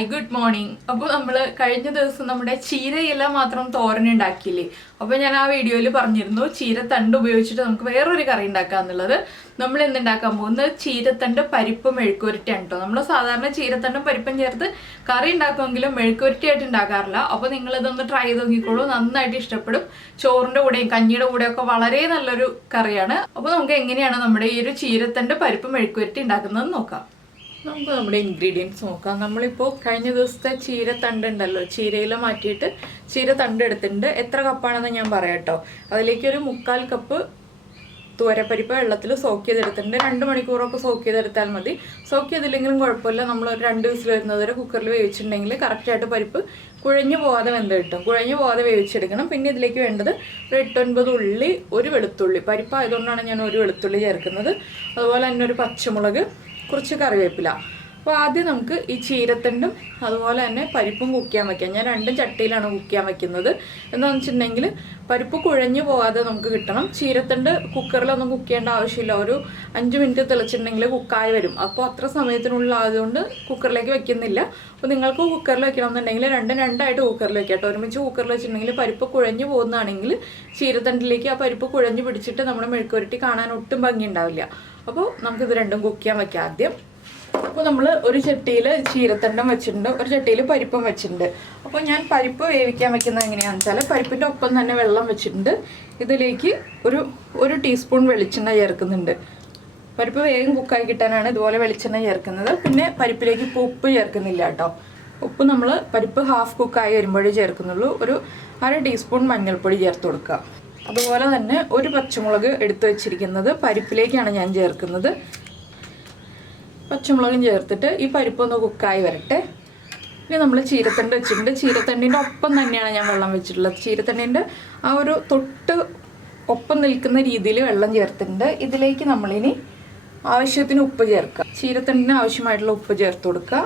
Hi good morning. അപ്പോൾ നമ്മൾ കഴിഞ്ഞ ദിവസം നമ്മുടെ ചീരയില മാത്രം തോരൻ ഉണ്ടാക്കിയില്ലേ. അപ്പോൾ ഞാൻ ആ വീഡിയോയിൽ പറഞ്ഞിരുന്നു ചീരത്തണ്ട് ഉപയോഗിച്ചിട്ട് നമുക്ക് വേറൊരു കറി ഉണ്ടാക്കാം എന്നുള്ളത്. നമ്മൾ എന്തുണ്ടാക്കാൻ പോകുന്നത് ചീരത്തണ്ട് പരിപ്പ് മെഴുക്കുവരട്ടിയാണ് കേട്ടോ. നമ്മൾ സാധാരണ ചീരത്തണ്ടും പരിപ്പും ചേർത്ത് കറി ഉണ്ടാക്കുമെങ്കിലും മെഴുക്കുവരട്ടിയായിട്ട് ഉണ്ടാക്കാറില്ല. അപ്പോൾ നിങ്ങളിതൊന്ന് ട്രൈ ചെയ്ത് നോക്കിക്കോളൂ, നന്നായിട്ട് ഇഷ്ടപ്പെടും. ചോറിൻ്റെ കൂടെയും കഞ്ഞിയുടെ കൂടെയൊക്കെ വളരെ നല്ലൊരു കറിയാണ്. അപ്പോൾ നമുക്ക് എങ്ങനെയാണ് നമ്മുടെ ഈ ഒരു ചീരത്തണ്ട് പരിപ്പ് മെഴുക്കുവരട്ടി ഉണ്ടാക്കുന്നത് നോക്കാം. നമുക്ക് നമ്മുടെ ഇൻഗ്രീഡിയൻസ് നോക്കാം. നമ്മളിപ്പോൾ കഴിഞ്ഞ ദിവസത്തെ ചീരത്തണ്ട് ഉണ്ടല്ലോ, ചീരയില മാറ്റിയിട്ട് ചീരത്തണ്ട് എടുത്തിട്ടുണ്ട്. എത്ര കപ്പാണെന്ന് ഞാൻ പറയാം കേട്ടോ. അതിലേക്ക് ഒരു 1/4 കപ്പ് തുവരപ്പരിപ്പ് വെള്ളത്തിൽ സോക്ക് ചെയ്തെടുത്തിട്ടുണ്ട്. 2 മണിക്കൂറൊക്കെ സോക്ക് ചെയ്തെടുത്താൽ മതി. സോക്ക് ചെയ്തില്ലെങ്കിലും കുഴപ്പമില്ല. നമ്മൾ ഒരു 2 വിസിൽ വരുന്നത് വരെ കുക്കറിൽ വേവിച്ചിട്ടുണ്ടെങ്കിൽ കറക്റ്റായിട്ട് പരിപ്പ് കുഴഞ്ഞു പോകാതെ വെന്ത് കിട്ടും. കുഴഞ്ഞു പോകാതെ വേവിച്ചെടുക്കണം. പിന്നെ ഇതിലേക്ക് വേണ്ടത് ഒരു 8-9 ഉള്ളി, ഒരു വെളുത്തുള്ളി. പരിപ്പായതുകൊണ്ടാണ് ഞാൻ ഒരു വെളുത്തുള്ളി ചേർക്കുന്നത്. അതുപോലെ തന്നെ ഒരു പച്ചമുളക്, കുറച്ച് കറിവേപ്പില. അപ്പോൾ ആദ്യം നമുക്ക് ഈ ചീരത്തണ്ടും അതുപോലെ തന്നെ പരിപ്പും കുക്ക് ചെയ്യാൻ വയ്ക്കാം. ഞാൻ 2 ചട്ടിയിലാണ് കുക്ക് ചെയ്യാൻ വയ്ക്കുന്നത്. എന്താണെന്ന് വെച്ചിട്ടുണ്ടെങ്കിൽ പരിപ്പ് കുഴഞ്ഞു പോകാതെ നമുക്ക് കിട്ടണം. ചീരത്തണ്ട് കുക്കറിലൊന്നും കുക്ക് ചെയ്യേണ്ട ആവശ്യമില്ല. ഒരു 5 മിനിറ്റ് തിളച്ചിട്ടുണ്ടെങ്കിൽ കുക്കായി വരും. അപ്പോൾ അത്ര സമയത്തിനുള്ളിൽ ആയതുകൊണ്ട് കുക്കറിലേക്ക് വെക്കുന്നില്ല. അപ്പോൾ നിങ്ങൾക്ക് കുക്കറിൽ വെക്കണമെന്നുണ്ടെങ്കിൽ 2 കുക്കറിൽ വെക്കാം കേട്ടോ. ഒരുമിച്ച് കുക്കറിൽ വെച്ചിട്ടുണ്ടെങ്കിൽ പരിപ്പ് കുഴഞ്ഞു പോകുന്നതാണെങ്കിൽ ചീരത്തണ്ടിലേക്ക് ആ പരിപ്പ് കുഴഞ്ഞു പിടിച്ചിട്ട് നമ്മുടെ മെഴുക്കുവരട്ടി കാണാൻ ഒട്ടും ഭംഗി ഉണ്ടാവില്ല. അപ്പോൾ നമുക്കിത് രണ്ടും കുക്ക് ചെയ്യാൻ വയ്ക്കാം ആദ്യം. അപ്പോൾ നമ്മൾ ഒരു ചട്ടിയിൽ ചീരത്തണ്ടം വെച്ചിട്ടുണ്ട്, ഒരു ചട്ടിയിൽ പരിപ്പും വെച്ചിട്ടുണ്ട്. അപ്പോൾ ഞാൻ പരിപ്പ് വേവിക്കാൻ വെക്കുന്നത് എങ്ങനെയാണെന്ന് വെച്ചാൽ പരിപ്പിൻ്റെ ഒപ്പം തന്നെ വെള്ളം വെച്ചിട്ടുണ്ട്. ഇതിലേക്ക് ഒരു ടീസ്പൂൺ വെളിച്ചെണ്ണ ചേർക്കുന്നുണ്ട്. പരിപ്പ് വേഗം കുക്കായി കിട്ടാനാണ് ഇതുപോലെ വെളിച്ചെണ്ണ ചേർക്കുന്നത്. പിന്നെ പരിപ്പിലേക്ക് ഇപ്പോൾ ഉപ്പ് ചേർക്കുന്നില്ല കേട്ടോ. ഉപ്പ് നമ്മൾ പരിപ്പ് ഹാഫ് കുക്കായി വരുമ്പോഴേ ചേർക്കുന്നുള്ളൂ. ഒരു 1/2 ടീസ്പൂൺ മഞ്ഞൾപ്പൊടി ചേർത്ത് കൊടുക്കുക. അതുപോലെ തന്നെ ഒരു പച്ചമുളക് എടുത്തു വെച്ചിരിക്കുന്നത് പരിപ്പിലേക്കാണ് ഞാൻ ചേർക്കുന്നത്. പച്ചമുളകും ചേർത്തിട്ട് ഈ പരിപ്പൊന്ന് കുക്കായി വരട്ടെ. ഇനി നമ്മൾ ചീരത്തണ്ട് വെച്ചിട്ടുണ്ട്. ചീരത്തണ്ടിൻ്റെ ഒപ്പം തന്നെയാണ് ഞാൻ വെള്ളം വെച്ചിട്ടുള്ളത്. ചീരത്തണ്ടിൻ്റെ ആ ഒരു തൊട്ട് ഒപ്പം നിൽക്കുന്ന രീതിയിൽ വെള്ളം ചേർത്തിട്ടുണ്ട്. ഇതിലേക്ക് നമ്മളിനി ആവശ്യത്തിന് ഉപ്പ് ചേർക്കുക. ചീരത്തണ്ടിന് ആവശ്യമായിട്ടുള്ള ഉപ്പ് ചേർത്ത് കൊടുക്കുക.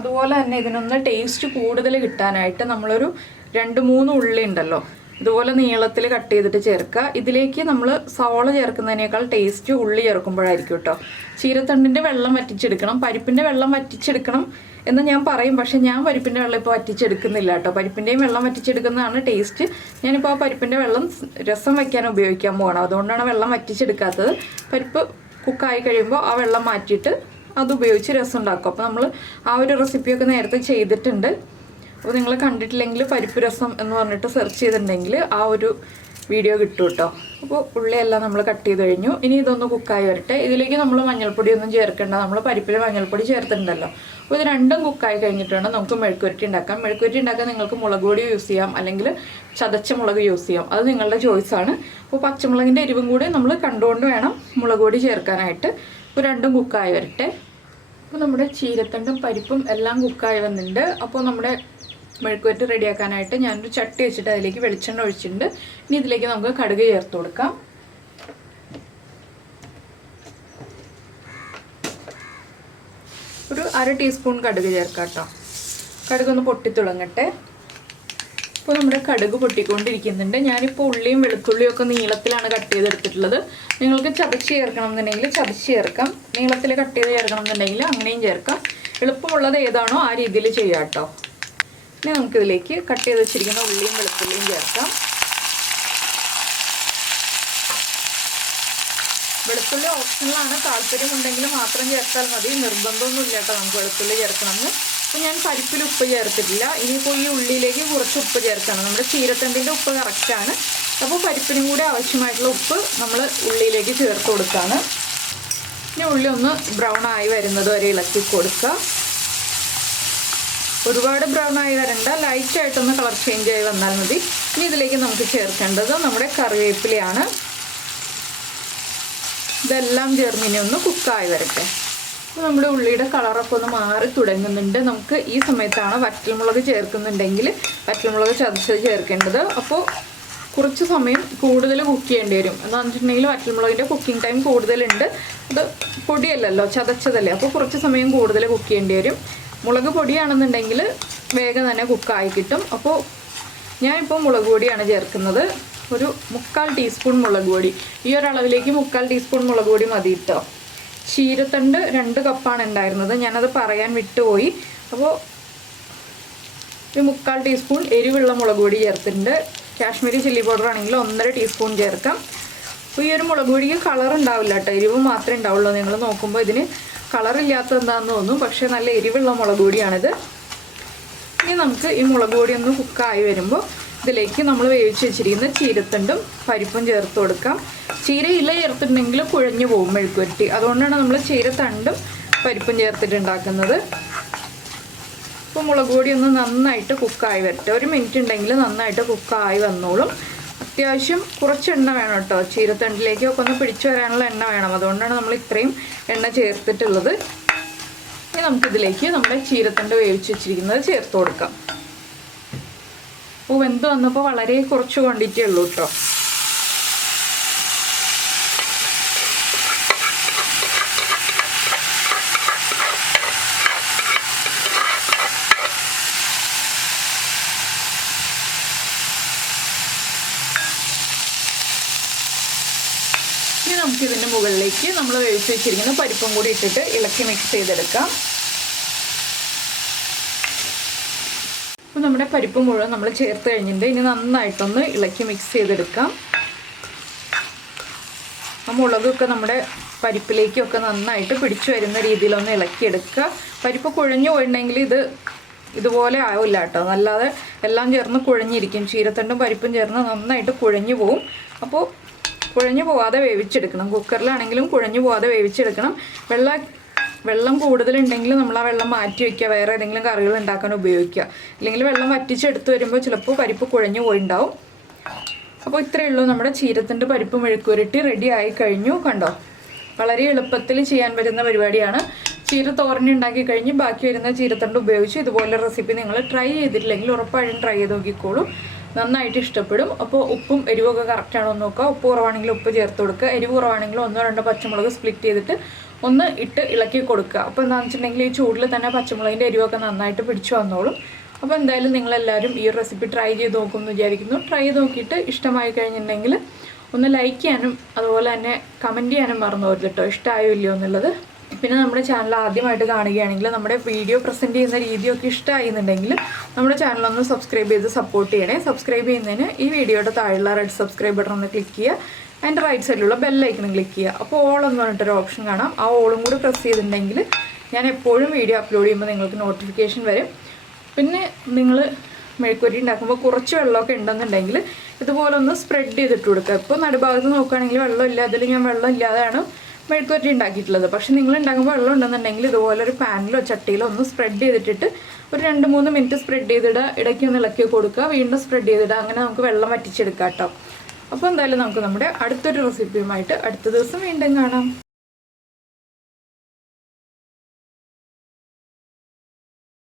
അതുപോലെ തന്നെ ഇതിനൊന്ന് ടേസ്റ്റ് കൂടുതൽ കിട്ടാനായിട്ട് നമ്മളൊരു 2-3 ഉള്ളി ഉണ്ടല്ലോ, ഇതുപോലെ നീളത്തിൽ കട്ട് ചെയ്തിട്ട് ചേർക്കുക. ഇതിലേക്ക് നമ്മൾ സവാള ചേർക്കുന്നതിനേക്കാൾ ടേസ്റ്റ് ഉള്ളി ചേർക്കുമ്പോഴായിരിക്കും കേട്ടോ. ചീരത്തണ്ടിൻ്റെ വെള്ളം വറ്റിച്ചെടുക്കണം, പരിപ്പിൻ്റെ വെള്ളം വറ്റിച്ചെടുക്കണം എന്ന് ഞാൻ പറയും. പക്ഷേ ഞാൻ പരിപ്പിൻ്റെ വെള്ളം ഇപ്പോൾ വറ്റിച്ചെടുക്കുന്നില്ല കേട്ടോ. പരിപ്പിൻ്റെയും വെള്ളം വറ്റിച്ചെടുക്കുന്നതാണ് ടേസ്റ്റ്. ഞാനിപ്പോൾ ആ പരിപ്പിൻ്റെ വെള്ളം രസം വയ്ക്കാൻ ഉപയോഗിക്കാൻ പോകണം. അതുകൊണ്ടാണ് വെള്ളം വറ്റിച്ചെടുക്കാത്തത്. പരിപ്പ് കുക്കായി കഴിയുമ്പോൾ ആ വെള്ളം മാറ്റിയിട്ട് അതുപയോഗിച്ച് രസം ഉണ്ടാക്കും. അപ്പോൾ നമ്മൾ ആ ഒരു റെസിപ്പിയൊക്കെ നേരത്തെ ചെയ്തിട്ടുണ്ട്. അപ്പോൾ നിങ്ങൾ കണ്ടിട്ടില്ലെങ്കിൽ പരിപ്പ് രസം എന്ന് പറഞ്ഞിട്ട് സെർച്ച് ചെയ്തിട്ടുണ്ടെങ്കിൽ ആ ഒരു വീഡിയോ കിട്ടും കേട്ടോ. അപ്പോൾ ഉള്ളിയെല്ലാം നമ്മൾ കട്ട് ചെയ്ത് കഴിഞ്ഞു. ഇനി ഇതൊന്ന് കുക്കായി വരട്ടെ. ഇതിലേക്ക് നമ്മൾ മഞ്ഞൾപ്പൊടി ഒന്നും ചേർക്കേണ്ട. നമ്മൾ പരിപ്പിൽ മഞ്ഞൾപ്പൊടി ചേർത്തിട്ടുണ്ടല്ലോ. അപ്പോൾ ഇത് രണ്ടും കുക്കായി കഴിഞ്ഞിട്ടാണ് നമുക്ക് മെഴുക്കുവരട്ടി ഉണ്ടാക്കാം. മെഴുക്കുവരട്ടി ഉണ്ടാക്കാൻ നിങ്ങൾക്ക് മുളക് പൊടി യൂസ് ചെയ്യാം, അല്ലെങ്കിൽ ചതച്ച മുളക് യൂസ് ചെയ്യാം. അത് നിങ്ങളുടെ ചോയ്സാണ്. അപ്പോൾ പച്ചമുളകിൻ്റെ എരിവും കൂടി നമ്മൾ കണ്ടുകൊണ്ട് വേണം മുളക് പൊടി ചേർക്കാനായിട്ട്. അപ്പോൾ രണ്ടും കുക്കായി വരട്ടെ. അപ്പോൾ നമ്മുടെ ചീരത്തണ്ടും പരിപ്പും എല്ലാം കുക്കായി വന്നിട്ടുണ്ട്. അപ്പോൾ നമ്മുടെ മെഴുക്കുവരട്ടി റെഡിയാക്കാനായിട്ട് ഞാനൊരു ചട്ടി വെച്ചിട്ട് അതിലേക്ക് വെളിച്ചെണ്ണ ഒഴിച്ചിട്ടുണ്ട്. ഇനി ഇതിലേക്ക് നമുക്ക് കടുക് ചേർത്ത് കൊടുക്കാം. ഒരു 1/2 ടീസ്പൂൺ കടുക് ചേർക്കാം കേട്ടോ. കടുകൊന്ന് പൊട്ടിത്തുടങ്ങട്ടെ. ഇപ്പോൾ നമ്മുടെ കടുക് പൊട്ടിക്കൊണ്ടിരിക്കുന്നുണ്ട്. ഞാനിപ്പോൾ ഉള്ളിയും വെളുത്തുള്ളിയും ഒക്കെ നീളത്തിലാണ് കട്ട് ചെയ്തെടുത്തിട്ടുള്ളത്. നിങ്ങൾക്ക് ചതച്ച് ചേർക്കണം എന്നുണ്ടെങ്കിൽ ചതച്ച് ചേർക്കാം, നീളത്തിൽ കട്ട് ചെയ്ത് ചേർക്കണം എന്നുണ്ടെങ്കിൽ അങ്ങനെയും ചേർക്കാം. എളുപ്പമുള്ളത് ഏതാണോ ആ രീതിയിൽ ചെയ്യാം കേട്ടോ. ഇനി നമുക്കിതിലേക്ക് കട്ട് ചെയ്ത് വെച്ചിരിക്കുന്ന ഉള്ളിയും വെളുത്തുള്ളിയും ചേർക്കാം. വെളുത്തുള്ളി ഓപ്ഷണലാണ്, താല്പര്യമുണ്ടെങ്കിൽ മാത്രം ചേർത്താൽ മതി. നിർബന്ധമൊന്നുമില്ല കേട്ടോ നമുക്ക് വെളുത്തുള്ളി ചേർക്കണമെന്ന്. അപ്പോൾ ഞാൻ പരിപ്പിൽ ഉപ്പ് ചേർത്തിട്ടില്ല. ഇനിയിപ്പോൾ ഈ ഉള്ളിയിലേക്ക് കുറച്ച് ഉപ്പ് ചേർക്കണം. നമ്മുടെ ചീരത്തണ്ടിൻ്റെ ഉപ്പ് കറക്റ്റാണ്. അപ്പോൾ പരിപ്പിനും കൂടി ആവശ്യമായിട്ടുള്ള ഉപ്പ് നമ്മൾ ഉള്ളിയിലേക്ക് ചേർത്ത് കൊടുക്കുകയാണ്. ഇനി ഉള്ളി ഒന്ന് ബ്രൗൺ ആയി വരുന്നത് വരെ ഇളക്കി കൊടുക്കുക. ഒരുപാട് ബ്രൗൺ ആയി വരണ്ട, ലൈറ്റായിട്ടൊന്ന് കളർ ചേഞ്ച് ആയി വന്നാൽ മതി. ഇനി ഇതിലേക്ക് നമുക്ക് ചേർക്കേണ്ടത് നമ്മുടെ കറിവേപ്പിലയാണ്. ഇതെല്ലാം ചേർന്നിനി ഒന്ന് കുക്കായി വരട്ടെ. അപ്പോൾ നമ്മുടെ ഉള്ളിയുടെ കളറൊക്കെ ഒന്ന് മാറി തുടങ്ങുന്നുണ്ട്. നമുക്ക് ഈ സമയത്താണ് വറ്റൽമുളക് ചേർക്കുന്നുണ്ടെങ്കിൽ വറ്റൽമുളക് ചതച്ചത് ചേർക്കേണ്ടത്. അപ്പോൾ കുറച്ച് സമയം കൂടുതൽ കുക്ക് ചെയ്യേണ്ടി വരും. എന്താണെന്ന് വെച്ചിട്ടുണ്ടെങ്കിൽ വറ്റൽമുളകിൻ്റെ കുക്കിംഗ് ടൈം കൂടുതലുണ്ട്. അത് പൊടിയല്ലല്ലോ, ചതച്ചതല്ലേ. അപ്പോൾ കുറച്ച് സമയം കൂടുതൽ കുക്ക് ചെയ്യേണ്ടി വരും. മുളക് പൊടിയാണെന്നുണ്ടെങ്കിൽ വേഗം തന്നെ കുക്കായി കിട്ടും. അപ്പോൾ ഞാനിപ്പോൾ മുളക് പൊടിയാണ് ചേർക്കുന്നത്. ഒരു 1/4 ടീസ്പൂൺ മുളക് പൊടി. ഈ ഒരളവിലേക്ക് 1/4 ടീസ്പൂൺ മുളക് പൊടി മതി കേട്ടോ. ചീരത്തണ്ട് 2 കപ്പാണ് ഉണ്ടായിരുന്നത്, ഞാനത് പറയാൻ വിട്ടുപോയി. അപ്പോൾ ഒരു 3/4 ടീസ്പൂൺ എരിവുള്ള മുളക് പൊടി ചേർത്തിട്ടുണ്ട്. കാശ്മീരി ചില്ലി പൗഡർ ആണെങ്കിൽ 1.5 ടീസ്പൂൺ ചേർക്കാം. അപ്പോൾ ഈ ഒരു മുളക് പൊടിക്ക് കളർ ഉണ്ടാവില്ല കേട്ടോ, എരിവ് മാത്രമേ ഉണ്ടാവുള്ളൂ. നിങ്ങൾ നോക്കുമ്പോൾ ഇതിന് കളറില്ലാത്ത എന്താണെന്ന് തോന്നും, പക്ഷേ നല്ല എരിവുള്ള മുളക് പൊടിയാണിത്. ഇനി നമുക്ക് ഈ മുളക് പൊടി ഒന്ന് കുക്കായി വരുമ്പോൾ ഇതിലേക്ക് നമ്മൾ വേവിച്ച് വെച്ചിരിക്കുന്ന ചീരത്തണ്ടും പരിപ്പും ചേർത്ത് കൊടുക്കാം. ചീരയില ചേർത്തിട്ടുണ്ടെങ്കിൽ കുഴഞ്ഞു പോകും മെഴുക്കുവരട്ടി, അതുകൊണ്ടാണ് നമ്മൾ ചീരത്തണ്ടും പരിപ്പും ചേർത്തിട്ടുണ്ടാക്കുന്നത്. അപ്പോൾ മുളക് പൊടി ഒന്ന് നന്നായിട്ട് കുക്കായി വരട്ടെ. 1 മിനിറ്റ് ഉണ്ടെങ്കിൽ നന്നായിട്ട് കുക്കായി വന്നോളും. അത്യാവശ്യം കുറച്ച് എണ്ണ വേണം കേട്ടോ, ചീരത്തണ്ടിലേക്കൊക്കെ ഒന്ന് പിടിച്ചു വരാനുള്ള എണ്ണ വേണം, അതുകൊണ്ടാണ് നമ്മൾ ഇത്രയും എണ്ണ ചേർത്തിട്ടുള്ളത്. ഇനി നമുക്കിതിലേക്ക് നമ്മുടെ ചീരത്തണ്ട് വേവിച്ച് വെച്ചിരിക്കുന്നത് ചേർത്ത് കൊടുക്കാം. അപ്പോൾ വെന്ത് വന്നപ്പോൾ വളരെ കുറച്ച് ക്വാണ്ടിറ്റി ഉള്ളൂ കേട്ടോ. ഇനി നമുക്കിതിൻ്റെ മുകളിലേക്ക് നമ്മൾ വേവിച്ച് വെച്ചിരിക്കുന്ന പരിപ്പും കൂടി ഇട്ടിട്ട് ഇളക്കി മിക്സ് ചെയ്തെടുക്കാം. അപ്പോൾ നമ്മുടെ പരിപ്പ് മുഴുവൻ നമ്മൾ ചേർത്ത് കഴിഞ്ഞിട്ടുണ്ട്. ഇനി നന്നായിട്ടൊന്ന് ഇളക്കി മിക്സ് ചെയ്തെടുക്കാം. ആ മുളകൊക്കെ നമ്മുടെ പരിപ്പിലേക്കൊക്കെ നന്നായിട്ട് പിടിച്ചു വരുന്ന രീതിയിലൊന്ന് ഇളക്കിയെടുക്കുക. പരിപ്പ് കുഴഞ്ഞു പോയിട്ടുണ്ടെങ്കിൽ ഇതുപോലെ ആവില്ല കേട്ടോ, നല്ലാതെ എല്ലാം ചേർന്ന് കുഴഞ്ഞിരിക്കും. ചീരത്തണ്ടും പരിപ്പും ചേർന്ന് നന്നായിട്ട് കുഴഞ്ഞു പോവും. അപ്പോൾ കുഴഞ്ഞു പോവാതെ വേവിച്ചെടുക്കണം. കുക്കറിലാണെങ്കിലും കുഴഞ്ഞു പോവാതെ വേവിച്ചെടുക്കണം. വെള്ളം കൂടുതലുണ്ടെങ്കിൽ നമ്മൾ ആ വെള്ളം മാറ്റി വയ്ക്കുക, വേറെ ഏതെങ്കിലും കറികൾ ഉണ്ടാക്കാൻ ഉപയോഗിക്കുക. അല്ലെങ്കിൽ വെള്ളം വറ്റിച്ചെടുത്ത് വരുമ്പോൾ ചിലപ്പോൾ പരിപ്പ് കുഴഞ്ഞു പോയിണ്ടാവും. അപ്പോൾ ഇത്രയേ ഉള്ളൂ, നമ്മുടെ ചീരത്തണ്ട് പരിപ്പ് മെഴുക്കുവരട്ടി റെഡി ആയി കഴിഞ്ഞു. കണ്ടോ, വളരെ എളുപ്പത്തിൽ ചെയ്യാൻ പറ്റുന്ന പരിപാടിയാണ്. ചീര തോരൻ ഉണ്ടാക്കി കഴിഞ്ഞ് ബാക്കി വരുന്ന ചീരത്തണ്ട് ഉപയോഗിച്ച് ഇതുപോലെ റെസിപ്പി നിങ്ങൾ ട്രൈ ചെയ്തിട്ടില്ലെങ്കിൽ ഉറപ്പായിട്ടും ട്രൈ ചെയ്ത് നോക്കിക്കോളൂ, നന്നായിട്ട് ഇഷ്ടപ്പെടും. അപ്പോൾ ഉപ്പും എരിവൊക്കെ കറക്റ്റാണോ എന്ന് നോക്കുക. ഉപ്പ് കുറവാണെങ്കിൽ ഉപ്പ് ചേർത്ത് കൊടുക്കുക, എരിവ് കുറവാണെങ്കിൽ 1-2 പച്ചമുളക് സ്പ്ലിറ്റ് ചെയ്തിട്ട് ഒന്ന് ഇട്ട് ഇളക്കി കൊടുക്കുക. അപ്പോൾ എന്താണെന്ന് വെച്ചിട്ടുണ്ടെങ്കിൽ ഈ ചൂടിൽ തന്നെ പച്ചമുളകിൻ്റെ എരിവൊക്കെ നന്നായിട്ട് പിടിച്ചു വന്നോളും. അപ്പോൾ എന്തായാലും നിങ്ങളെല്ലാവരും ഈ ഒരു റെസിപ്പി ട്രൈ ചെയ്ത് നോക്കുമെന്ന് വിചാരിക്കുന്നു. ട്രൈ ചെയ്ത് നോക്കിയിട്ട് ഇഷ്ടമായി കഴിഞ്ഞിട്ടുണ്ടെങ്കിൽ ഒന്ന് ലൈക്ക് ചെയ്യാനും അതുപോലെ തന്നെ കമൻറ്റ് ചെയ്യാനും മറന്നു പോകരുത് കേട്ടോ, ഇഷ്ടമായോ ഇല്ലയോ എന്നുള്ളത്. പിന്നെ നമ്മുടെ ചാനൽ ആദ്യമായിട്ട് കാണുകയാണെങ്കിൽ നമ്മുടെ വീഡിയോ പ്രസൻറ്റ് ചെയ്യുന്ന രീതിയൊക്കെ ഇഷ്ടമായിരുന്നുണ്ടെങ്കിൽ നമ്മുടെ ചാനലൊന്ന് സബ്സ്ക്രൈബ് ചെയ്ത് സപ്പോർട്ട് ചെയ്യണേ. സബ്സ്ക്രൈബ് ചെയ്യുന്നതിന് ഈ വീഡിയോയുടെ താഴെയുള്ള റെഡ് സബ്സ്ക്രൈബ് ബട്ടൺ ഒന്ന് ക്ലിക്ക് ചെയ്യുക, അതിൻ്റെ റൈറ്റ് സൈഡിലുള്ള ബെല്ലൈക്കണും ക്ലിക്ക് ചെയ്യുക. അപ്പോൾ ഓൾ എന്ന് പറഞ്ഞിട്ടൊരു ഓപ്ഷൻ കാണാം, ആ ഓളും കൂടി പ്രസ് ചെയ്തിട്ടുണ്ടെങ്കിൽ ഞാൻ എപ്പോഴും വീഡിയോ അപ്ലോഡ് ചെയ്യുമ്പോൾ നിങ്ങൾക്ക് നോട്ടിഫിക്കേഷൻ വരും. പിന്നെ നിങ്ങൾ മെഴുക്കുവരട്ടി ഉണ്ടാക്കുമ്പോൾ കുറച്ച് വെള്ളമൊക്കെ ഉണ്ടെന്നുണ്ടെങ്കിൽ ഇതുപോലെ ഒന്ന് സ്പ്രെഡ് ചെയ്തിട്ട് കൊടുക്കുക. ഇപ്പോൾ നടുഭാഗത്ത് നോക്കുകയാണെങ്കിൽ വെള്ളമില്ല, അതിൽ ഞാൻ വെള്ളം ഇല്ലാതെയാണ് മെഴുക്കുവരട്ടി ഉണ്ടാക്കിയിട്ടുള്ളത്. പക്ഷെ നിങ്ങൾ ഉണ്ടാക്കുമ്പോൾ വെള്ളം ഉണ്ടെന്നുണ്ടെങ്കിൽ ഇതുപോലെ ഒരു പാനിലോ ചട്ടിയിലോ ഒന്ന് സ്പ്രെഡ് ചെയ്തിട്ടിട്ട് ഒരു 2-3 മിനിറ്റ് സ്പ്രെഡ് ചെയ്തിടുക, ഇടയ്ക്ക് ഒന്ന് ഇളക്കി കൊടുക്കുക, വീണ്ടും സ്പ്രെഡ് ചെയ്തിടുക. അങ്ങനെ നമുക്ക് വെള്ളം വറ്റിച്ചെടുക്കാം കേട്ടോ. അപ്പോൾ എന്തായാലും നമുക്ക് നമ്മുടെ അടുത്തൊരു റെസിപ്പിയുമായിട്ട് അടുത്ത ദിവസം വീണ്ടും കാണാം.